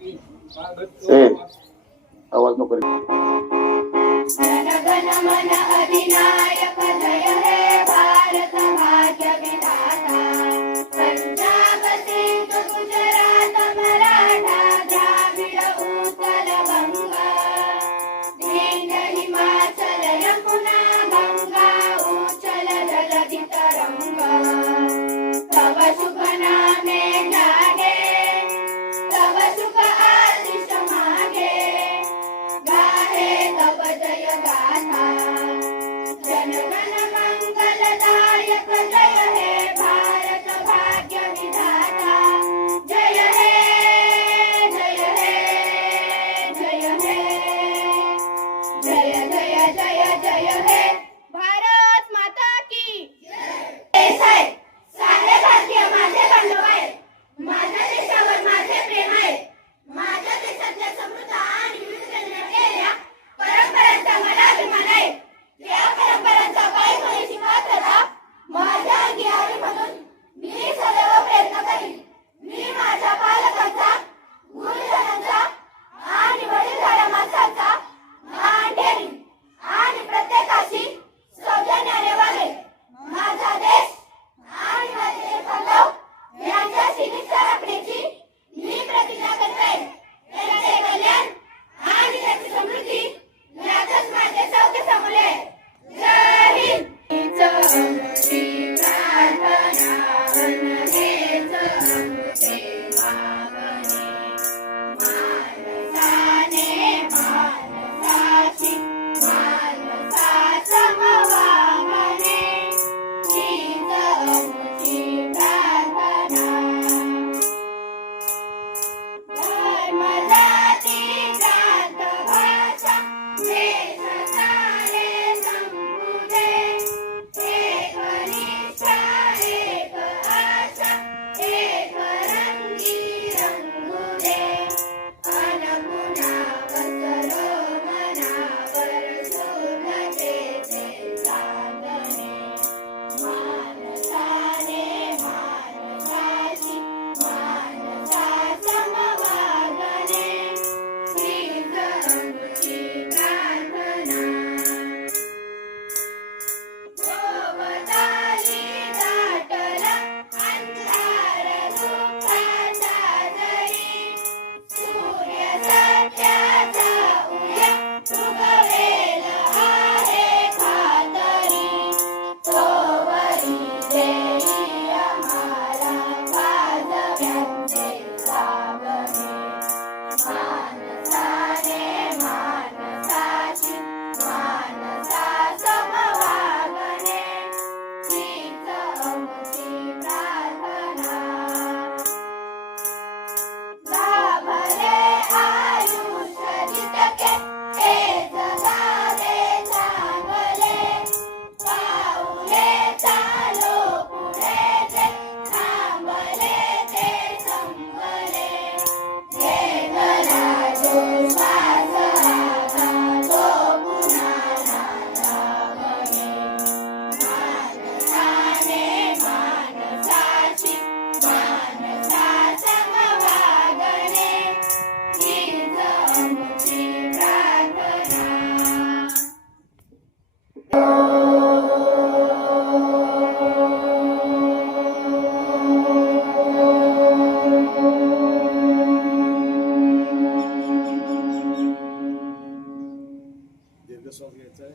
Eh, I was not Thank you. जय जय जय जय हे भारत माता की जय 对